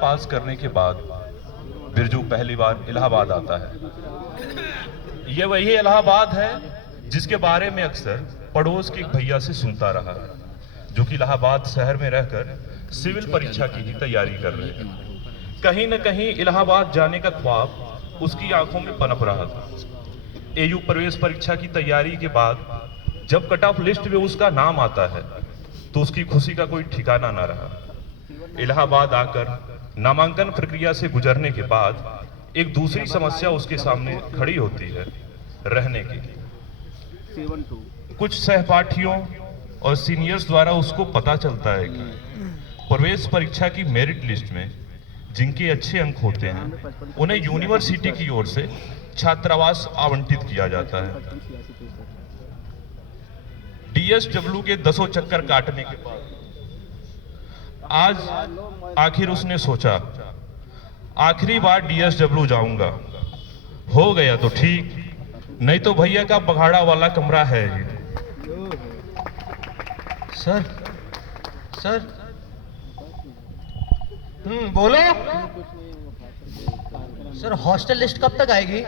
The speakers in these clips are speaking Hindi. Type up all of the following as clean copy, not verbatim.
पास करने के बाद बिरजू पहली बार इलाहाबाद आता है। यह वही इलाहाबाद है जिसके बारे में अक्सर पड़ोस के एक भैया से सुनता रहा है, जो कि इलाहाबाद शहर में रहकर सिविल परीक्षा की ही तैयारी कर रहे हैं। कहीं न कहीं इलाहाबाद जाने का ख्वाब उसकी आंखों में पनप रहा था। एयू प्रवेश परीक्षा की तैयारी के बाद जब कट ऑफ लिस्ट में उसका नाम आता है तो उसकी खुशी का कोई ठिकाना ना रहा। इलाहाबाद आकर नामांकन प्रक्रिया से गुजरने के बाद एक दूसरी समस्या उसके सामने खड़ी होती है, रहने की। कुछ सहपाठियों और सीनियर्स द्वारा उसको पता चलता है कि प्रवेश परीक्षा की मेरिट लिस्ट में जिनके अच्छे अंक होते हैं उन्हें यूनिवर्सिटी की ओर से छात्रावास आवंटित किया जाता है। डीएसडब्ल्यू के 10 चक्कर काटने के बाद आज आखिर उसने सोचा, आखिरी बार डीएसडब्ल्यू जाऊंगा। हो गया तो ठीक, नहीं तो भैया का बघाड़ा वाला कमरा है ये। सर सर बोलो सर, हॉस्टल लिस्ट कब तक आएगी?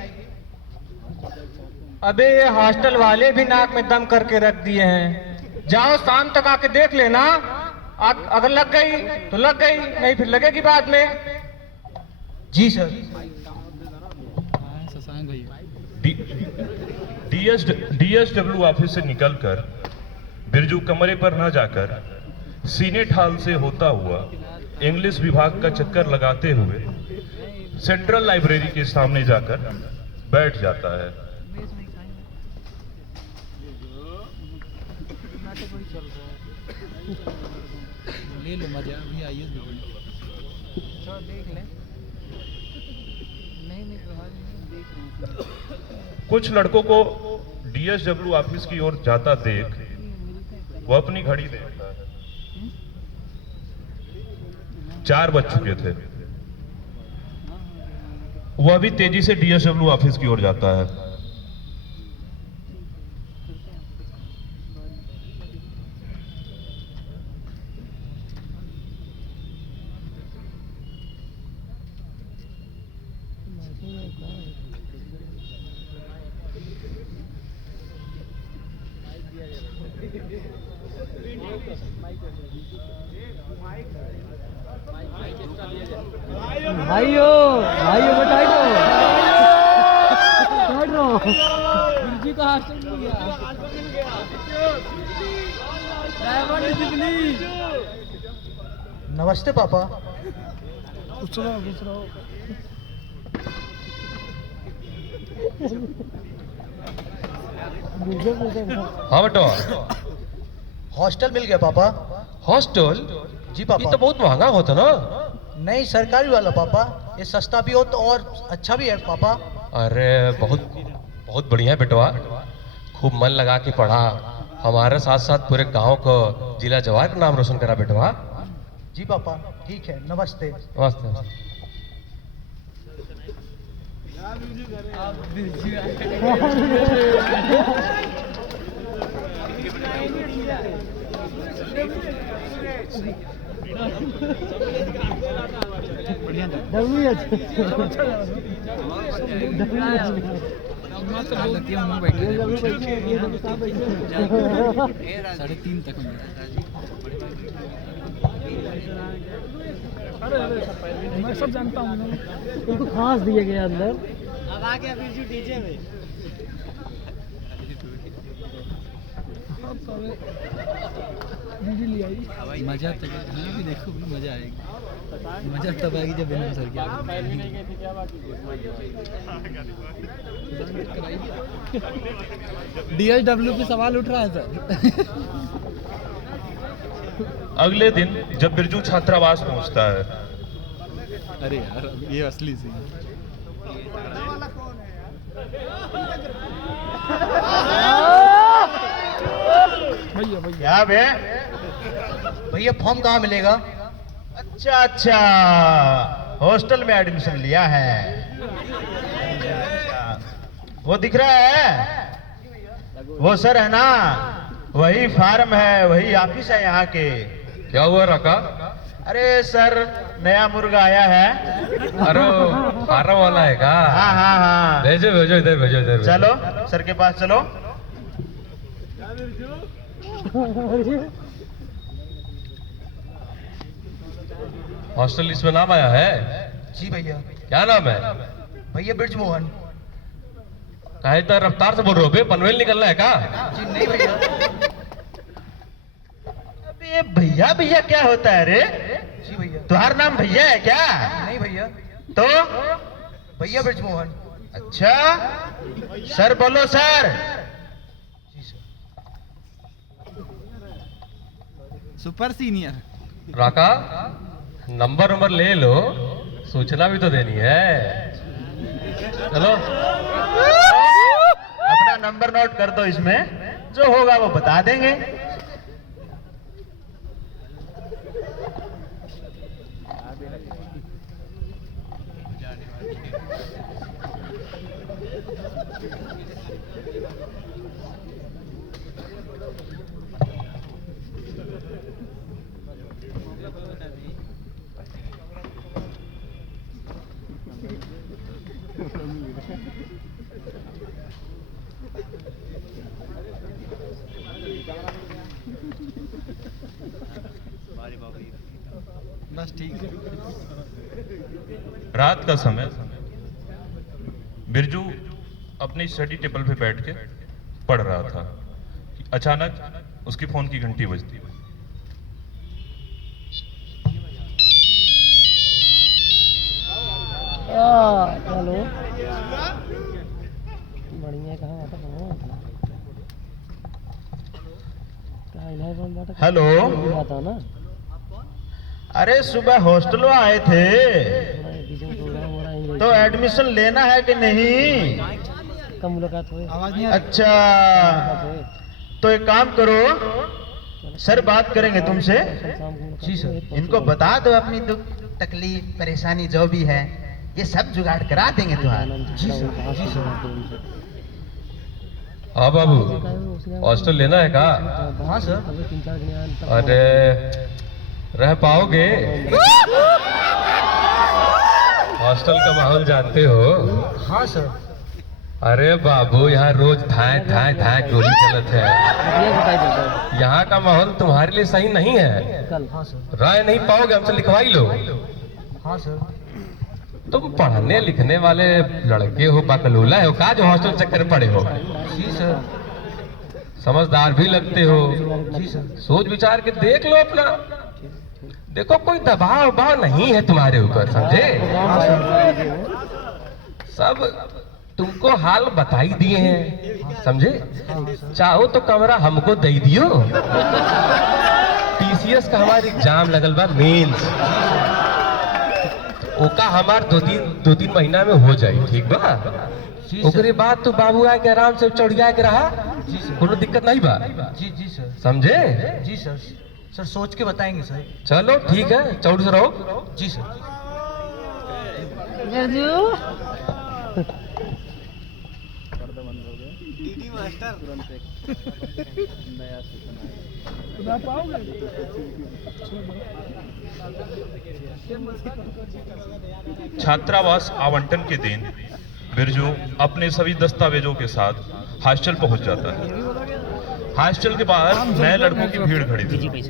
अबे ये हॉस्टल वाले भी नाक में दम करके रख दिए हैं। जाओ शाम तक आके देख लेना, अगर लग गई तो लग गई, नहीं फिर लगेगी बाद में। जी सर। डीएसडब्ल्यू ऑफिस से निकलकर बिरजू कमरे पर न जाकर सीनेट हॉल से होता हुआ इंग्लिश विभाग का चक्कर लगाते हुए सेंट्रल लाइब्रेरी के सामने जाकर बैठ जाता है। ले लो मजा भी आइए देख ले। नहीं कुछ लड़कों को डीएसडब्ल्यू ऑफिस की ओर जाता देख वो अपनी घड़ी देखता है। 4 बज चुके थे। वह अभी तेजी से डीएसडब्ल्यू ऑफिस की ओर जाता है। भाइयों भाइयों बताइए दो जी का हॉस्टल मिल गया। नमस्ते पापा। हाँ बेटा, हॉस्टल मिल गया पापा। हॉस्टल? जी पापा। ये तो बहुत महंगा होता ना। नहीं, सरकारी वाला पापा। ये सस्ता भी हो तो और अच्छा भी है पापा। अरे बहुत बहुत बढ़िया बेटवा, खूब मन लगा के पढ़ा, हमारे साथ साथ पूरे गांव को, जिला जवार का नाम रोशन करा बेटवा। जी पापा, ठीक है, नमस्ते। नमस्ते। साढ़े 3 तक मैं सब जानता हूँ। उनको खास दिए गए अंदर। अब आ गया बिरजू डीजे में। मजा तब ये भी देखो, भी मजा आएगी। मजा तब आएगी जब बिना सर क्या डीएसडब्ल्यू पे सवाल उठ रहा है सर। अगले दिन जब बिरजू छात्रावास पहुंचता है। अरे यार ये असली सीन। क्या बे? भैया फॉर्म कहाँ मिलेगा? अच्छा अच्छा, हॉस्टल में एडमिशन लिया है। वो दिख रहा है, वो सर है ना, वही फार्म है, वही ऑफिस है यहाँ के। क्या हुआ राका? अरे सर, नया मुर्गा आया है। अरे फार्म वाला है का? हाँ हाँ हाँ, भेजो भेजो इधर, भेजो इधर। चलो सर के पास चलो। हॉस्टल लिस्ट में नाम आया है? जी भैया। क्या नाम है? भैया ब्रिज मोहन। काहे तो रफ्तार से बोल रहे हो बे, पनवेल निकलना है का? जी नहीं भैया। अबे भैया भैया क्या होता है रे? जी भैया। तुम्हारा नाम भैया है क्या? नहीं भैया, तो भैया ब्रिज मोहन। अच्छा, सर बोलो सर। जी sir. Super senior. Raka, number number ले लो, सूचना भी तो देनी है। चलो अपना नंबर नोट कर दो, इसमें जो होगा वो बता देंगे। बस ठीक है। रात का समय बिरजू अपनी स्टडी टेबल पे बैठ के पढ़ रहा था कि अचानक उसकी फोन की घंटी बजती। हेलो, बढ़िया। कहाँ आता कहाँ इलाहाबाद बाटा हेलो, आता ना? अरे सुबह हॉस्टल आए थे थोड़ा एडिशन प्रोग्राम हो रहा है, तो एडमिशन लेना है कि नहीं? कम मुलाकात हुए। आवाज नहीं आ रही। अच्छा, तो एक काम करो, सर बात करेंगे तुमसे। शाम को जी सर। इनको बता दो अपनी दुख तकलीफ परेशानी जो भी है, ये सब जुगाड़ करा देंगे तुम्हारा। जी सर। जी सर। हाँ बाबू, हॉस्टल लेना है का? हाँ सर। 3-4 दिन अरे रह पाओगे? हॉस्टल का माहौल जानते हो? हाँ सर। अरे बाबू, यहाँ रोज धाए धाए धाए गोली चलत है। यहाँ का माहौल तुम्हारे लिए सही नहीं है। कल। हाँ सर। राय नहीं पाओगे, हमसे लिखवाई लो। हाँ सर। तुम पढ़ने लिखने वाले लड़के हो, बकलोला हो का, जो हॉस्टल चक्कर में पड़े हो? जी सर। समझदार भी लगते हो। जी सर। सोच विचार के देख लो अपना। देखो कोई दबाव उबाव नहीं है तुम्हारे ऊपर, समझे? सब तुमको हाल बता ही दिए हैं, समझे? चाहो तो कमरा हमको दे दियो। टीसीएस का हमारा एग्जाम लगल बा, मेंस। ओका हमार दो तीन महीना में हो जाए, ठीक बा? ओकरे बाद तो बाबू आके आराम से चढ़िया के रहा, कोनो दिक्कत नहीं बा। जी जी सर। समझे? जी सर। सर सोच के बताएंगे सर। चलो ठीक है, चौड़ से रहो। जी सर। छात्रावास आवंटन के दिन बिरजू अपने सभी दस्तावेजों के साथ हॉस्टल पहुंच जाता है। हॉस्टल के बाहर नए लड़कों की भीड़ खड़ी थी।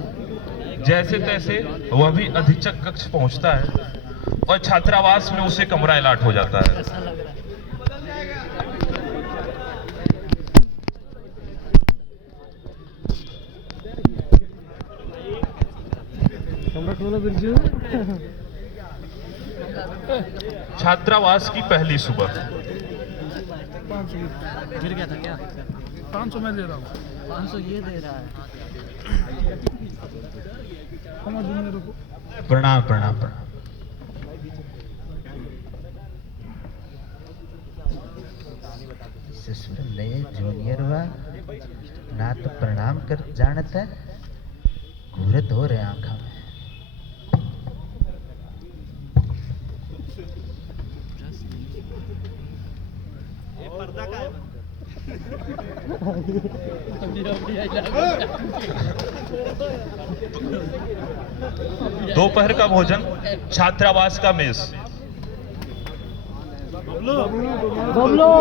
जैसे तैसे वह भी अधीक्षक कक्ष पहुंचता है और छात्रावास में उसे कमरा अलॉट हो जाता है। बिरजू। छात्रावास की पहली सुबह। गिर गया था क्या? 500 मैं दे रहा हूँ। 500 ये दे रहा है। प्रणाम प्रणाम प्रणाम। ससुर नए जूनियर वा ना तो प्रणाम कर जानता, घूरत हो रहे आंखा में। दोपहर का भोजन छात्रावास का मेस। बबलो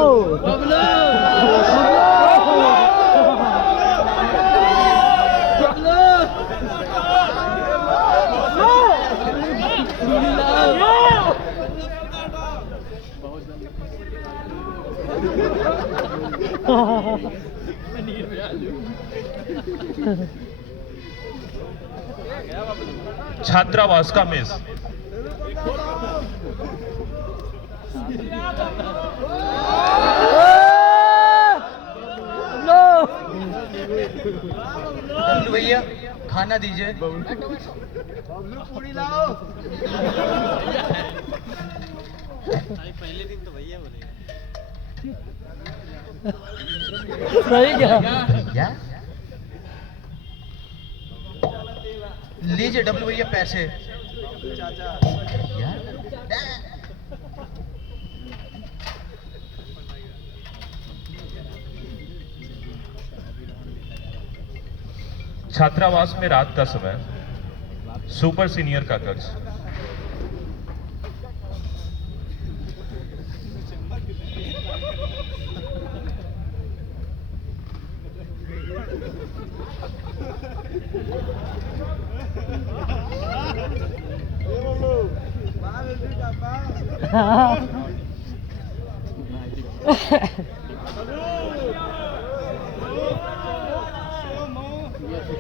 छात्रावास का मेस। डब्लू भैया खाना दीजिए। सही क्या? भैया लीजिए डब्लू भैया पैसे। भैया छात्रावास में रात का समय, सुपर सीनियर का कक्ष।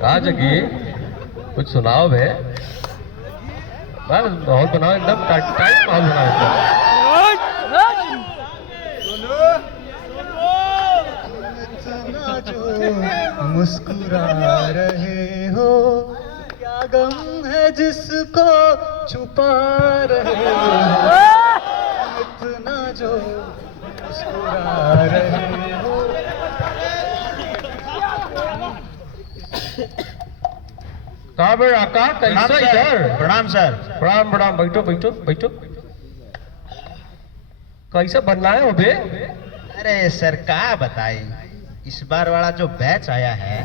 हाँ जगी, कुछ सुनाओ बे। बस माहौल बनाओ, एकदम टाइट माहौल बनाओ एकदम। मुस्कुरा रहे हो, क्या गम है जिसको छुपा रहे हो, इतना जो मुस्कुरा रहे हो। कहाँ बे आका, कैसा इधर? प्रणाम सर। प्रणाम प्रणाम, बैठो बैठो बैठो। कैसा बनना है वो बे? अरे सर क्या बताई, इस बार वाला जो बैच आया है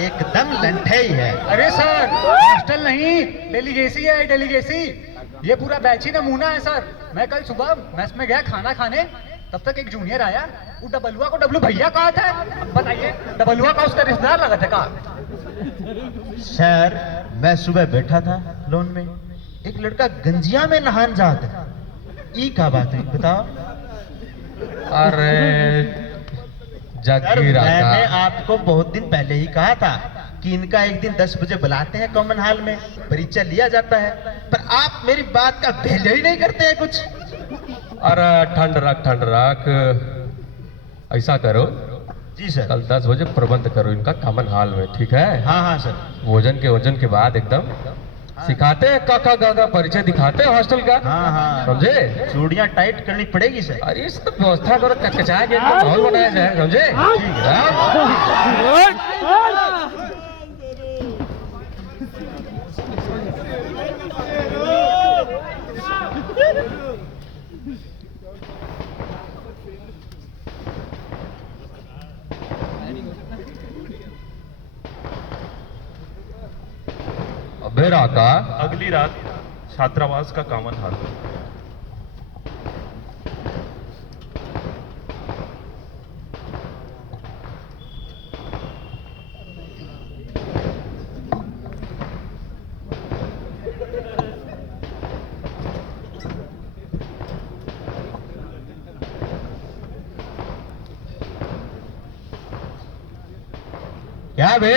एकदम लंठे ही है। अरे सर, हॉस्टल नहीं, डेलीगेसी है, डेलीगेसी। ये पूरा बैच ही नमूना है सर। मैं कल सुबह मेस में गया खाना खाने, तब तक एक जूनियर आया, वो डबलुआ को डब्लू भैया कहा था। बताइए, डबलुआ का उसका रिश्तेदार लगा था का? सर मैं सुबह बैठा था लोन में, एक लड़का गंजिया में नहान जाता है। ई का बात है बताओ। अरे सर जगी मैंने आका, आपको बहुत दिन पहले ही कहा था कि इनका एक दिन 10 बजे बुलाते हैं कॉमन हॉल में, परीक्षा लिया जाता है, पर आप मेरी बात का वैल्यू ही नहीं करते हैं कुछ। अरे ठंड रख। ऐसा करो, जी सर। कल 10 बजे प्रबंध करो इनका कॉमन हॉल में, ठीक है? हाँ हाँ सर। भोजन के बाद एकदम सिखाते हैं काका गागा, परिचय दिखाते हैं हॉस्टल का। हाँ हाँ समझे? चूड़ियाँ टाइट करनी पड़ेगी सर। अरे इस तो व्यवस्था करो, कचकचा के एकदम माहौल बनाया जाए, समझे? ठीक है? अबे राका, अगली रात छात्रावास का कॉमन हॉल। क्या बे,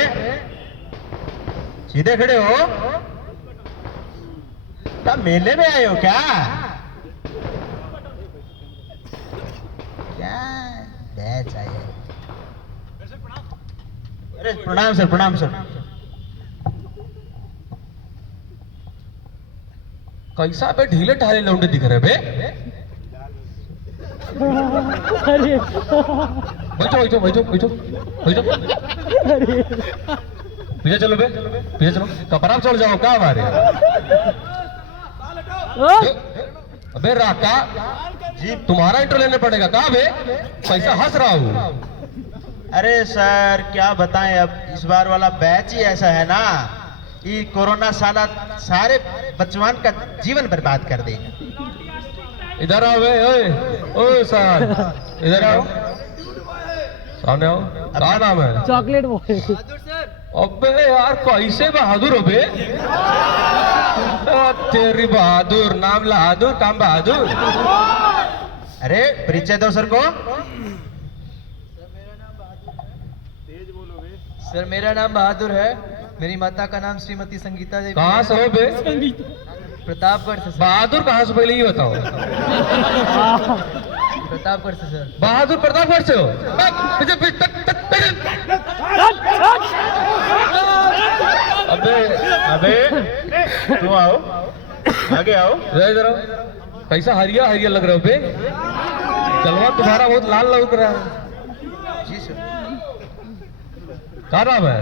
सीधे खड़े हो? क्या मेले में आए हो क्या? क्या बैच आए? अरे प्रणाम सर, प्रणाम सर। कैसा बे ढीले ढाले लौंडे दिख रहे बे? अरे बैठो बैठो बैठो बैठो बैठो। पीछे चलो बे, पीछे चलो, कपड़ा चढ़ जाओ क्या हमारे? अबे राका, जी। तुम्हारा इंट्रो लेने पड़ेगा। कहाँ बे? पैसा हंस रहा हूँ। अरे सर क्या बताएं, अब इस बार वाला बैच ही ऐसा है ना, ये कोरोना साला सारे बचवान का जीवन बर्बाद कर देगा। इधर आओ बे, ओए ओए सर, इधर आओ, सामने आओ। क्या नाम है? Chocolate boy. अबे यार कैसे बहादुर हो बे? तेरी बहादुर, नाम बहादुर, काम बहादुर। अरे परिचय दो सर को। सर मेरा नाम बहादुर है, मेरी माता का नाम श्रीमती संगीता देवी। कहाँ से हो बे? प्रतापगढ़ से सर। बहादुर कहाँ से, पहले ये बताओ। प्रतापगढ़ से सर। बहादुर प्रतापगढ़ से हो? अबे अबे तुम आओ, आगे आओ। इधर आओ। कैसा हरिया हरिया लग रहा हो बे? गलवा तुम्हारा बहुत लाल लग रहा है। जी सर। क्या नाम है?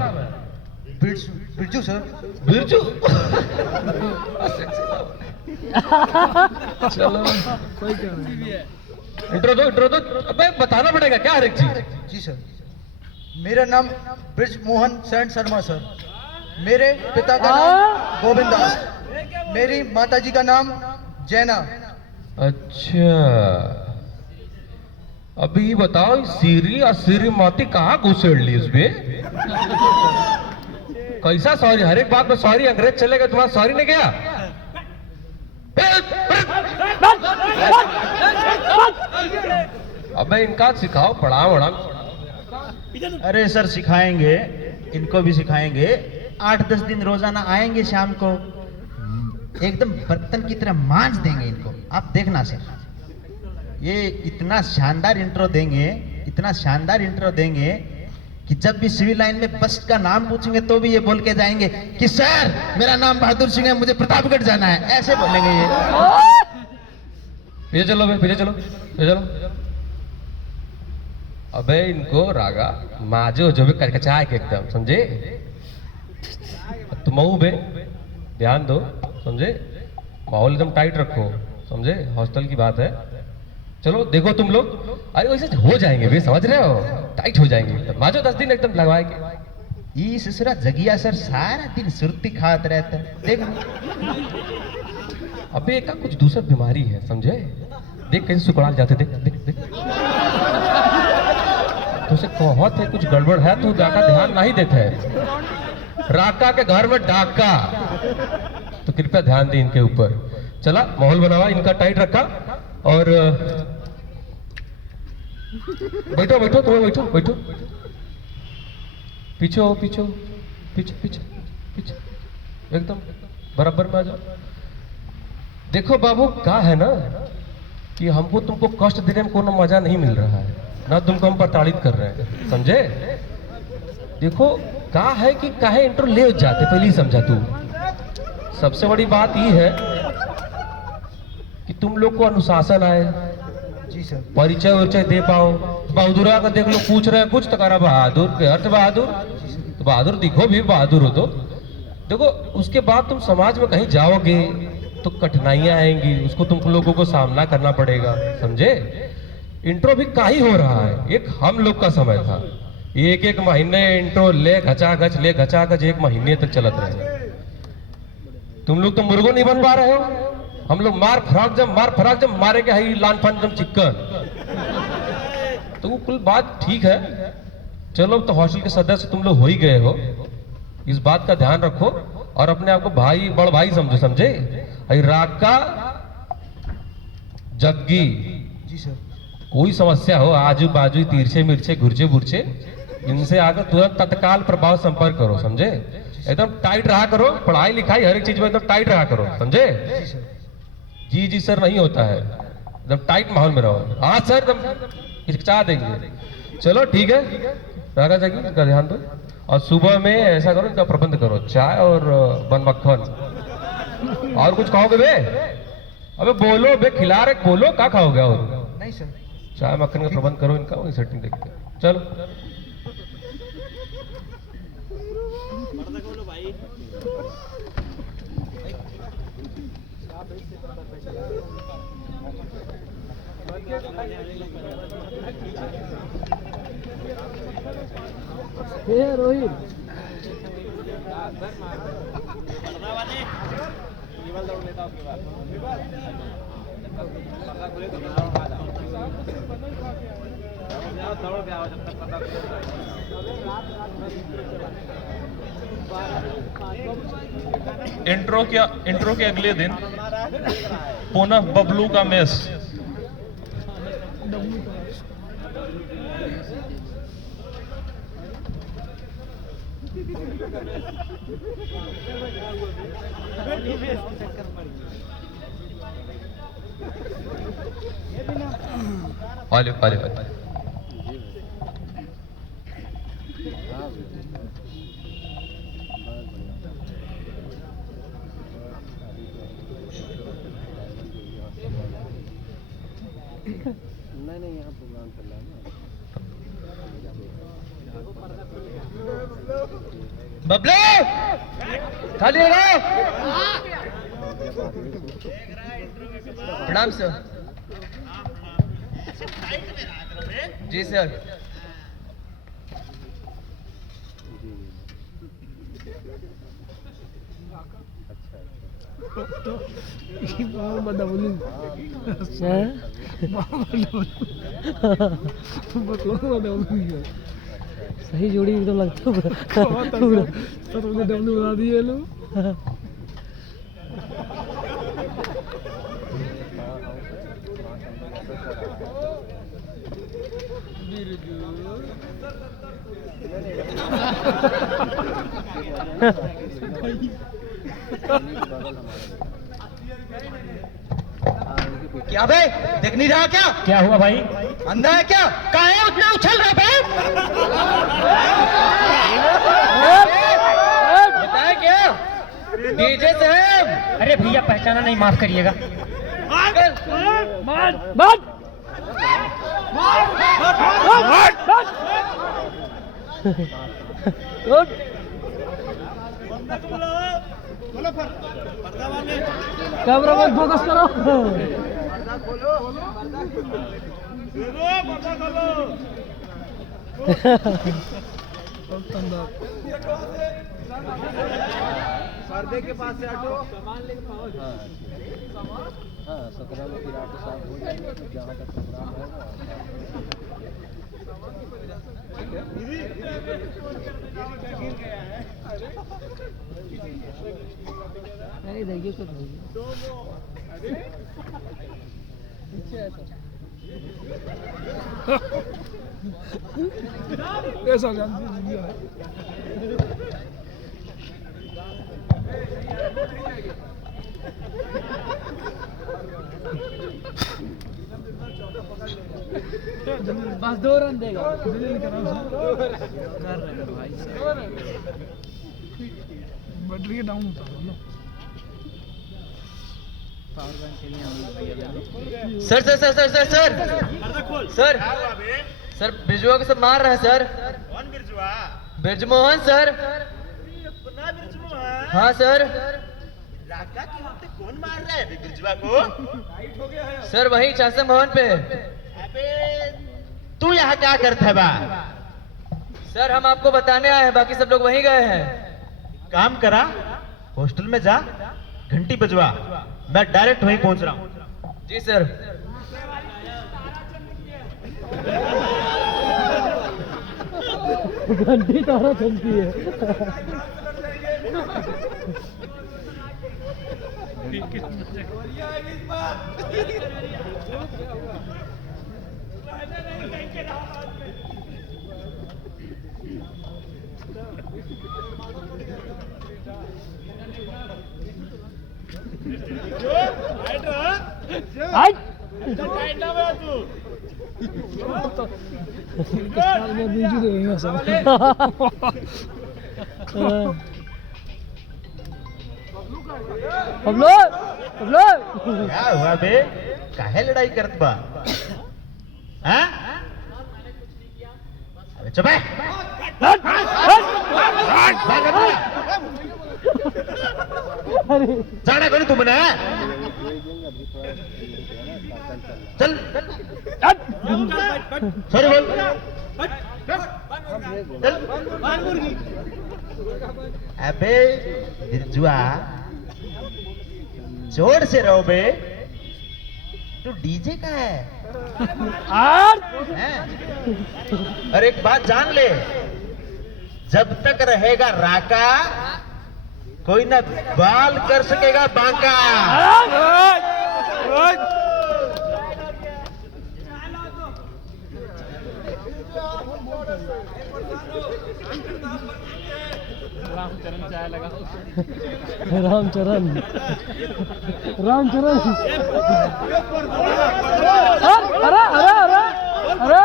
बिरजू सर। बिरजू। चलो इंट्रो दो। अबे बताना पड़ेगा क्या हर एक चीज? जी सर। मेरा नाम ब्रिज मोहन शरण शर्मा सर। मेरे पिता का नाम गोविंद दास। मेरी माताजी का नाम जैना। अच्छा अभी बताओ, सीरी और सीरी माती कहाँ घुसेड़ ली इसमें? कैसा सॉरी? हर एक बात में सॉरी। अंग्रेज चले गए, तुम्हारा सॉरी नहीं गया? अबे इनका सिखाओ, पढ़ाओ वढ़ाओ। अरे सर सिखाएंगे, इनको भी सिखाएंगे। 8-10 दिन रोजाना आएंगे शाम को, एकदम बर्तन की तरह मांज देंगे इनको। आप देखना सर, ये इतना शानदार इंट्रो देंगे, इतना शानदार इंट्रो देंगे कि जब भी सिविल लाइन में बस का नाम पूछेंगे तो भी ये बोल के जाएंगे कि सर मेरा नाम बहादुर सिंह है, मुझे प्रतापगढ़ जाना है, ऐसे बोलेंगे ये। पीछे चलो बे, पीछे चलो। अबे इनको रागा माजो जो भी करकचाए के एकदम, समझे? तुम बे ध्यान दो, समझे? माहौल एकदम टाइट रखो, समझे? हॉस्टल की बात है। चलो देखो तुम लोग, अरे वैसे हो जाएंगे बे, समझ रहे हो? टाइट हो जाएंगे एकदम। माजो 10 दिन एकदम लगवाए के। ये ससुरा जगिया सर सारा दिन सुरती खाते रहता है, देख। अबे का कुछ दूसरा बीमारी है, समझे? देख कैसे सुकड़ाल जाते, देख। तो उसे कहत है कुछ गड़बड़ है, तो डाका ध्यान नहीं देते है। राका के घर में डाका, तो कृपया ध्यान दे इनके ऊपर। चला माहौल बनावा, इनका टाइट रखा। और बैठो तुम्हें, बैठो। पीछे एकदम बराबर में आ जाओ। देखो बाबू, क्या है ना कि हमको तुमको कष्ट देने में कोनो मजा नहीं मिल रहा है ना, तुमको हम प्रताड़ित कर रहे हैं, समझे? देखो क्या है कि काहे इंट्रो ले जाते, पहले ही समझा तू। सबसे बड़ी बात ये है कि तुम लोग को अनुशासन आए। जी सर। परिचय उरिचय दे पाओ। बहादुरा का देख लो, पूछ रहे हैं कुछ तो करा बहादुर के अर्थ बहादुर, तो बहादुर दिखो भी, बहादुर हो तो देखो। उसके बाद तुम समाज में कहीं जाओगे तो कठिनाइयां आएंगी, उसको तुम लोगों को सामना करना पड़ेगा, समझे? इंट्रो भी का ही हो रहा है, एक हम लोग का समय था, एक महीने इंट्रो ले घचाघच 1 महीने तक चलत रहे। तुम लोग तो मुर्गो नहीं बन पा रहे हो। हम लोग मार फराक जब मारे के ही लान फान जम चिक्कन। तो वो कुल बात ठीक है। चलो तो हॉस्टल के सदस्य तुम लोग हो ही गए हो, इस बात का ध्यान रखो और अपने आप को भाई, बड़ भाई समझो, समझे? राका जग्गी, जी सर। कोई समस्या हो, आजू बाजू तिरछे मिर्चे घुरचे बुरचे, इनसे आकर तुरंत तत्काल प्रभाव संपर्क करो, समझे? एकदम टाइट रहा करो, पढ़ाई लिखाई हर एक चीज में एकदम टाइट रहा करो, समझे? जी सर नहीं होता है, एकदम टाइट माहौल में रहो। हाँ सर, एकदम हिचकिचा देंगे। चलो ठीक है, रागा जागी इनका ध्यान दो। और सुबह में ऐसा करो, इनका प्रबंध करो, चाय और बन मक्खन। और कुछ खाओगे बे? अबे बोलो बे, खिला रहे, बोलो क्या खाओगे? और नहीं सर। चाय मक्खन का प्रबंध करो इनका, वही सेटिंग देखते हैं। चलो ये रोहित इंट्रो के अगले दिन पुनः बबलू का मेस। वाले वाले वाले बबलू खाली हो रहा। प्रणाम सर। जी सर। बदबलू सही जोड़ी एकदम लगता है तो तुमने डब्लू बना दिए लो। क्या बे देख नहीं रहा क्या? क्या हुआ भाई? अंधा है क्या? काहे उतना उछल रहा बे? बताए क्या? डीजे साहब। अरे भैया पहचाना नहीं, माफ करिएगा। कैमरा मैन फोकस करो। पर्दे के पास से हटो। नहीं देखिए कुछ नहीं ऐसा जानती है। बस 2 रन देगा। बैटरी डाउन होता है ना। Sir sir sir sir sir sir sir sir Birjua को सब मार रहे हैं सर। कौन बिरजुआ? बिरजमोहन सर। पुनः बिरजुआ? हाँ सर। लाका की वक्त कौन मार रहा है बिरजुआ को? सर वही शासन भवन पे। अबे तू यहाँ क्या करता है बा? सर हम आपको बताने आए हैं, बाकी सब लोग वहीं गए हैं। काम करा, हॉस्टल में जा, घंटी बजवा, मैं डायरेक्ट वहीं पहुंच रहा हूँ। जी सर। घंटी तारा चलती है। क्या हुआ बे? काहे लड़ाई करत बा? हाँ? अबे चुप है। जाना कौन तुमने? चल सॉरी बोल चल। अबे बिरजुआ जोर से रहो बे, तू डीजे का है हैं? और एक बात जान ले, जब तक रहेगा राका कोई ना बाल कर सकेगा बांका। रामचरण रामचरण अरे अरे अरे अरे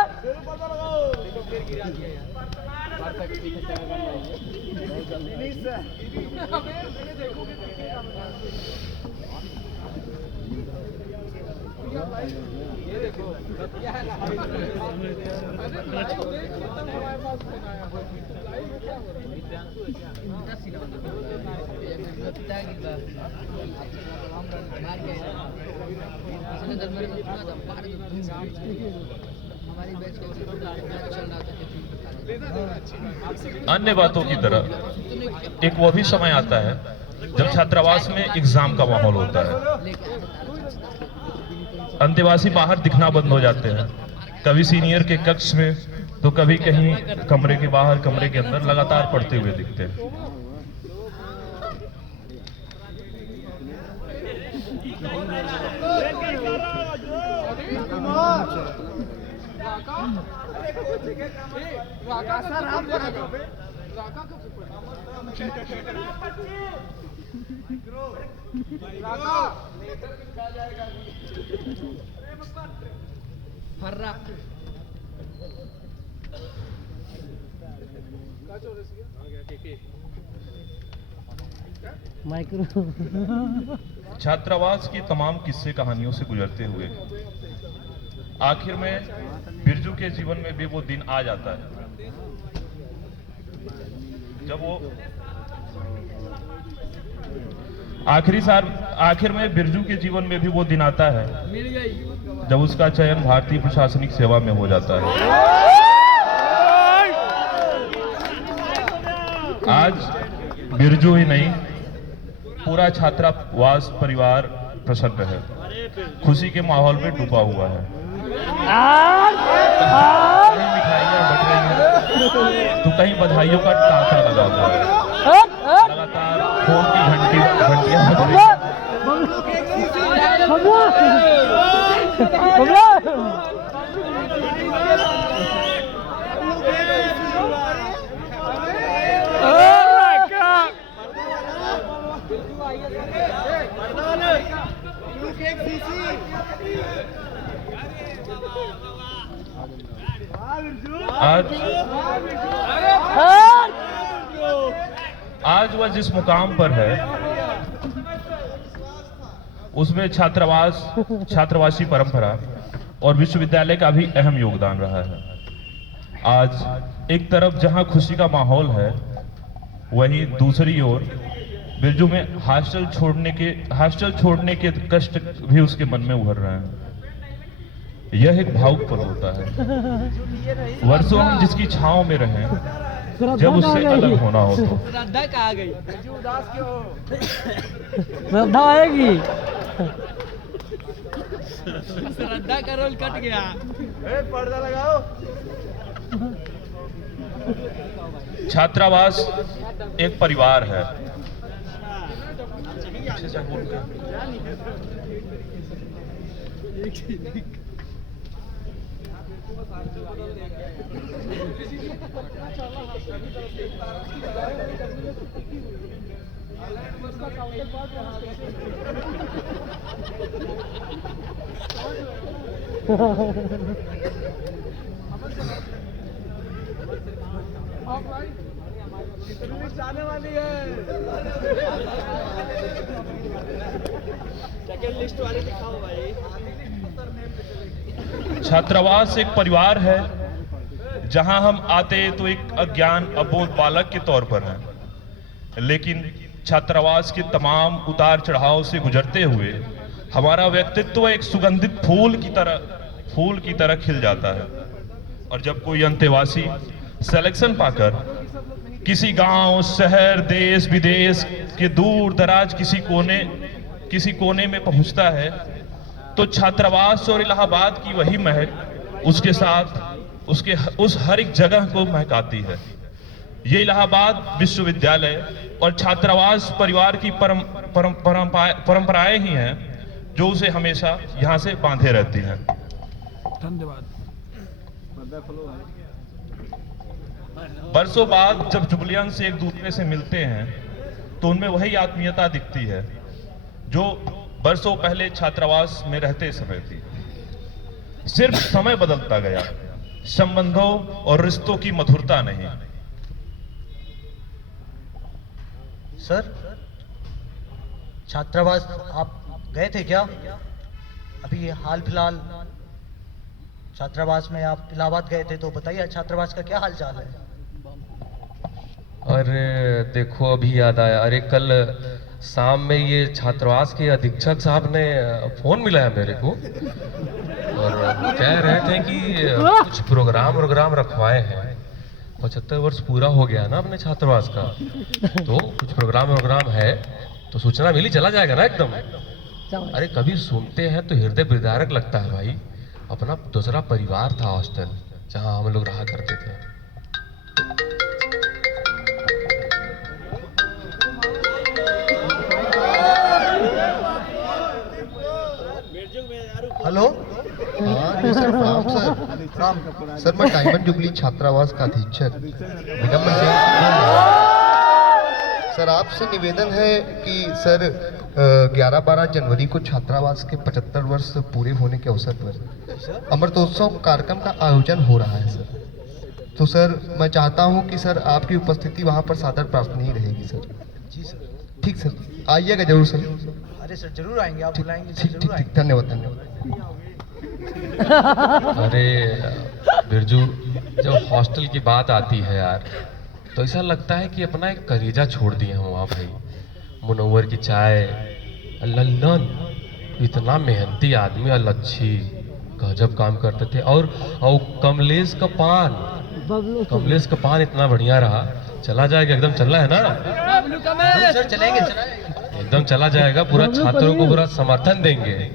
अन्य बातों की तरह एक वो भी समय आता है जब छात्रावास में एग्जाम का माहौल होता है। अंतेवासी बाहर दिखना बंद हो जाते हैं, कभी सीनियर के कक्ष में तो कभी कहीं कमरे के बाहर, कमरे के अंदर लगातार पढ़ते हुए दिखते हैं। माइक्रो छात्रावास की तमाम किस्से कहानियों से गुजरते हुए आखिर में बिरजू के जीवन में भी वो दिन आ जाता है जब वो आखिर में बिरजू के जीवन में भी वो दिन आता है जब उसका चयन भारतीय प्रशासनिक सेवा में हो जाता है। आज बिरजू ही नहीं, पूरा छात्रावास परिवार प्रसन्न है, खुशी के माहौल में डूबा हुआ है। कहीं मिठाइयां बट रही हैं तो कहीं बधाइयों का तांता लगा हुआ है। लगातार फोन की घंटियां बज रही हैं। आज वह जिस मुकाम पर है उसमें छात्रावासी परंपरा और विश्वविद्यालय का भी अहम योगदान रहा है। आज एक तरफ जहां खुशी का माहौल है, वहीं दूसरी ओर बिरजू में हॉस्टल छोड़ने के कष्ट भी उसके मन में उभर रहे हैं। यह एक भावुक पल होता है। वर्षों हम जिसकी छांव में रहें, जब उससे अलग होना हो तो श्रद्धा कहाँ गई? श्रद्धा आएगी। श्रद्धा का रोल कट गया। पर्दा लगाओ। छात्रावास एक परिवार है। जाने वाली है। सेकंड लिस्ट वाले दिखाओ भाई। छात्रावास एक परिवार है जहां हम आते तो एक अज्ञान अबोध बालक के तौर पर हैं, लेकिन छात्रावास के तमाम उतार चढ़ाव से गुजरते हुए हमारा व्यक्तित्व एक सुगंधित फूल की तरह खिल जाता है। और जब कोई अंतेवासी सिलेक्शन पाकर किसी गांव, शहर, देश विदेश के दूर दराज किसी कोने में पहुंचता है, तो छात्रावास और इलाहाबाद की वही महक उसके साथ उस हर एक जगह को महकाती है। ये इलाहाबाद विश्वविद्यालय और छात्रावास परिवार की परंपराएं ही हैं जो उसे हमेशा यहाँ से बांधे रहती हैं। धन्यवाद। बरसों बाद जब जुबलियंस एक दूसरे से मिलते हैं तो उनमें वही आत्मीयता दिखती है जो बरसों पहले छात्रावास में रहते समय थी। सिर्फ समय बदलता गया, संबंधों और रिश्तों की मधुरता नहीं। सर, छात्रावास आप गए थे क्या? अभी ये हाल फिलहाल छात्रावास में आप इलाहाबाद गए थे, तो बताइए छात्रावास का क्या हाल चाल है? अरे देखो, अभी याद आया। अरे कल शाम में ये छात्रावास के अधीक्षक साहब ने फोन मिलाया मेरे को और कह रहे थे कि कुछ प्रोग्राम रखवाए हैं। 75 वर्ष पूरा हो गया ना अपने छात्रावास का, तो कुछ प्रोग्राम है, तो सूचना मिली, चला जाएगा ना एकदम। अरे कभी सुनते हैं तो हृदय विदारक लगता है भाई। अपना दूसरा परिवार था हॉस्टल, जहां हम लोग रहा करते थे। हेलो। हाँ जी सर, प्रणाम सर। सर मैं डायमंड जुबली छात्रावास का अधीक्षक विडम्बर सिंह। सर आपसे निवेदन है कि सर 11-12 जनवरी को छात्रावास के 75 वर्ष पूरे होने के अवसर पर अमृतोत्सव कार्यक्रम का आयोजन हो रहा है सर। तो सर मैं चाहता हूं कि सर आपकी उपस्थिति वहां पर सादर प्रार्थनीय रहेगी सर। जी सर। ठीक सर, आइएगा जरूर सर। अरे सर जरूर आएंगे, आप बुलाएंगे सर, ठीक जरूर ठीक आएंगे। ठीक, धन्यवाद। अरे बिरजू, जब हॉस्टल की बात आती है यार, तो ऐसा लगता है कि अपना एक कलेजा छोड़ दिए हैं वहाँ भाई। मुनव्वर की चाय, लल्लन, इतना मेहनती आदमी, अलच्छी, गजब काम करते थे। और कमलेश का पान इतना बढ़िया रहा। चला जाएगा एकदम, चलना है ना सर? चलेंगे एकदम, चला जाएगा। पूरा छात्रों को पूरा समर्थन देंगे।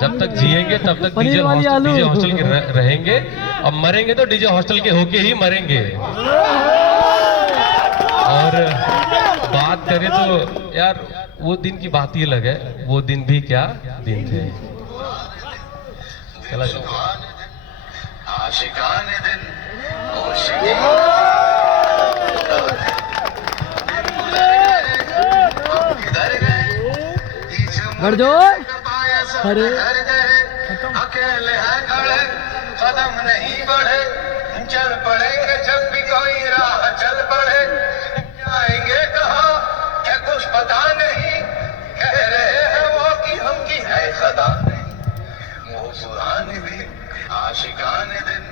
जब तक जिएंगे तब तक डीजे हॉस्टल के रहेंगे, अब मरेंगे तो डीजे हॉस्टल के होके ही मरेंगे। और बात करें तो यार वो दिन की बात ही अलग है। वो दिन भी क्या दिन थे। चला अरे अकेले है खड़े, कदम नहीं बढ़े, चल पड़ेंगे जब भी कोई राह चल पड़े। आएंगे कहाँ क्या कुछ पता नहीं, कह रहे हैं वो कि हम की है खता। वो पुराने दिन, आशिकाने दिन।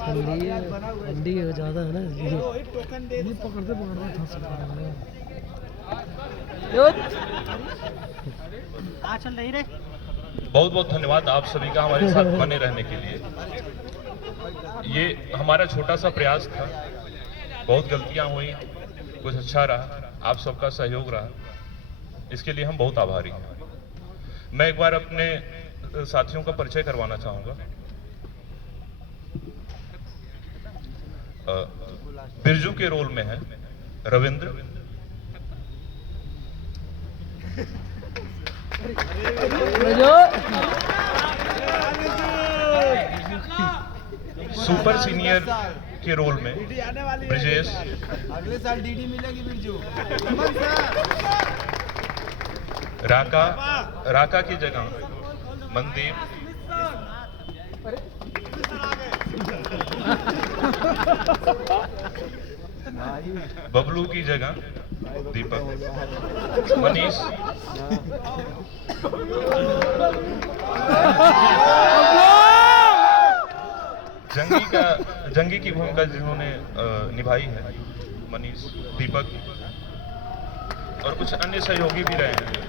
ठंडी ज्यादा है ना, ये पकड़ते चल नहीं रे। बहुत बहुत धन्यवाद आप सभी का हमारे साथ बने रहने के लिए। ये हमारा छोटा सा प्रयास था, बहुत गलतियां हुई, कुछ अच्छा रहा, आप सबका सहयोग रहा, इसके लिए हम बहुत आभारी हैं। मैं एक बार अपने साथियों का परिचय करवाना चाहूंगा। बिरजू के रोल में है रविंद्र, सुपर सीनियर के रोल में ब्रिजेश, अगले साल डीडी मिलेगी बिरजू। राका की जगह मनदीप, बबलू की जगह दीपक, मनीष, जंगी की भूमिका जिन्होंने निभाई है, मनीष, दीपक और कुछ अन्य सहयोगी भी रहे हैं।